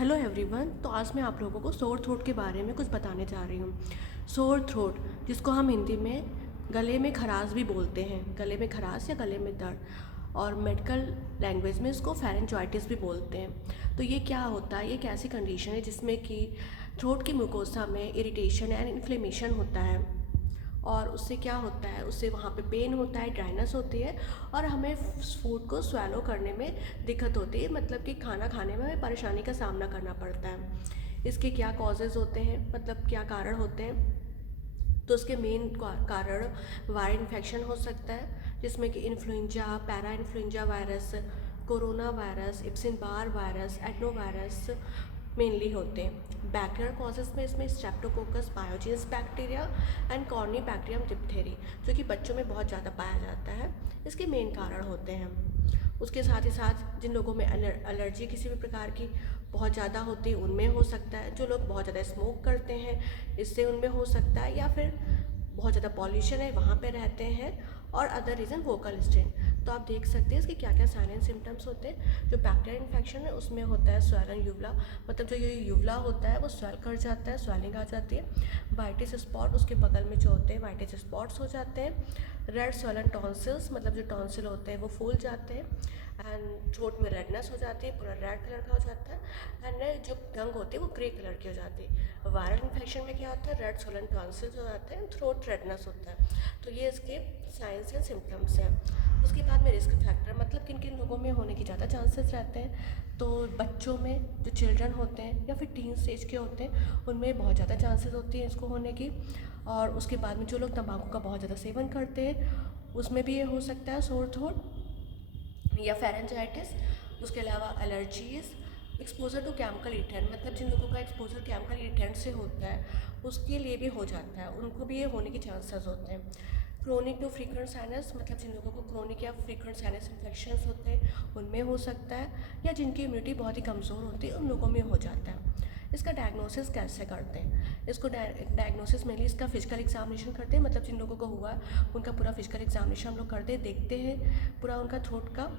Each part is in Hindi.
Hello everyone. तो आज मैं आप लोगों को सोर थ्रोट के बारे में कुछ बताने जा रही हूँ। सोर थ्रोट, जिसको हम हिंदी में गले में खराश भी बोलते हैं, गले में खराश या गले में दर्द, और मेडिकल लैंग्वेज में इसको फेरेंजाइटिस भी बोलते हैं। तो ये क्या होता है? ये एक ऐसी कंडीशन है जिसमें कि थ्रोट की म्यूकोसा में इरिटेशन एंड इन्फ्लेमेशन होता है, और उससे क्या होता है, उससे वहाँ पे पेन होता है, ड्राइनेस होती है, और हमें फूड को स्वेलो करने में दिक्कत होती है, मतलब कि खाना खाने में हमें परेशानी का सामना करना पड़ता है। इसके क्या कॉजेज़ होते हैं, मतलब क्या कारण होते हैं? तो उसके मेन कारण वायरल इन्फेक्शन हो सकता है, जिसमें कि influenza, parainfluenza virus, corona virus, Epstein Barr virus, adenovirus mainly होते हैं। बैक्टीरियल कॉजेज में इसमें streptococcus pyogenes bacteria and corynebacterium diphtheriae, जो कि बच्चों में बहुत ज़्यादा पाया जाता है, इसके मेन कारण होते हैं। उसके साथ ही साथ जिन लोगों में एलर्जी किसी भी प्रकार की बहुत ज़्यादा होती है उनमें हो सकता है, जो लोग बहुत ज़्यादा स्मोक करते हैं इससे उनमें हो सकता है, या फिर बहुत ज़्यादा पॉल्यूशन है वहाँ पे रहते हैं, और अदर रीज़न वोकल स्ट्रेन। तो आप देख सकते हैं इसके क्या क्या साइन एंड सिम्टम्स होते हैं। जो बैक्टीरियल इन्फेक्शन है उसमें होता है स्वेलन यूवला, मतलब जो ये यूवला होता है वो स्वेल कर जाता है, स्वेलिंग आ जाती है। वाइटिस स्पॉट, उसके बगल में जो होते हैं वाइटिस स्पॉट्स हो जाते हैं। रेड स्वेलन टॉन्सिल्स, मतलब जो टॉन्सिल होते हैं वो फूल जाते हैं, एंड थ्रोट में रेडनेस हो जाती है, पूरा रेड कलर का हो जाता है, एंड जो टंग होती है वो ग्रे कलर की हो जाती है। वायरल इन्फेक्शन में क्या होता है, रेड सोलन टॉन्सिल्स हो जाते हैं, थ्रोट रेडनेस होता है। तो ये इसके साइंस एंड सिम्टम्स हैं। उसके बाद में रिस्क फैक्टर, मतलब किन किन लोगों में होने के ज़्यादा चांसेस रहते हैं। तो बच्चों में, जो चिल्ड्रन होते हैं या फिर टीन स्टेज के होते हैं, उनमें बहुत ज़्यादा चांसेस होती हैं इसको होने की। और उसके बाद में जो लोग तंबाकू का बहुत ज़्यादा सेवन करते हैं उसमें भी ये हो सकता है सोर थ्रोट या फेरेंजाइटिस। उसके अलावा allergies, exposure to chemical irritant, मतलब जिन लोगों का एक्सपोजर केमिकल इरिटेंट से होता है उसके लिए भी हो जाता है, उनको भी ये होने के चांसेस होते हैं। क्रोनिक टू फ्रीक्वेंट साइनस, मतलब जिन लोगों को क्रोनिक या फ्रीक्वेंट साइनस इन्फेक्शंस होते हैं उनमें हो सकता है, या जिनकी इम्यूनिटी बहुत ही कमज़ोर होती है उन लोगों में हो जाता है। इसका डायग्नोसिस कैसे करते हैं? इसको डायग्नोसिस मेनली इसका फिजिकल एग्जामिनेशन करते हैं, मतलब जिन लोगों को हुआ उनका पूरा फिजिकल एग्जामिनेशन हम लोग करते हैं, देखते हैं पूरा उनका थ्रोट का।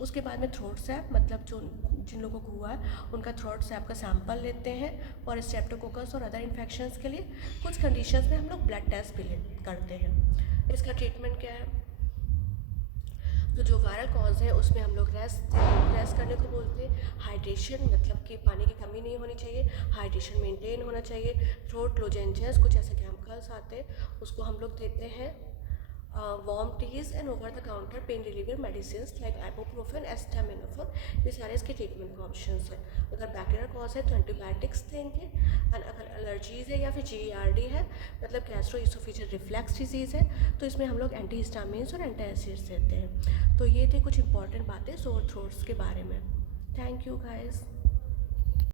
उसके बाद में थ्रोट सैप, मतलब जो जिन लोगों को हुआ है उनका थ्रोट सैप का सैंपल लेते हैं, और स्ट्रेप्टोकोकस और अदर इन्फेक्शंस के लिए कुछ कंडीशंस में हम लोग ब्लड टेस्ट भी करते हैं। इसका ट्रीटमेंट क्या है? तो जो वायरल कॉज है उसमें हम लोग रेस्ट करने को बोलते हैं। हाइड्रेशन, मतलब कि पानी की कमी नहीं होनी चाहिए, हाइड्रेशन मेंटेन होना चाहिए। थ्रोट लोजेंजेस, कुछ ऐसे केमिकल्स आते हैं उसको हम लोग देते हैं। Warm teas and over the counter pain reliever medicine like ibuprofen, acetaminophen, ये सारे इसके ट्रीटमेंट के ऑप्शंस हैं। अगर बैक्टीरियल कॉज है तो एंटीबायोटिक्स देंगे, एंड अगर एलर्जीज़ है या फिर GERD है, मतलब गैस्ट्रोइसोफेजियल रिफ्लक्स डिजीज़ है, तो इसमें हम लोग एंटीहिस्टामिन्स और एंटासिड्स देते हैं। तो ये थे कुछ इंपॉर्टेंट बातें सोर थ्रोट्स के बारे में। Thank you guys.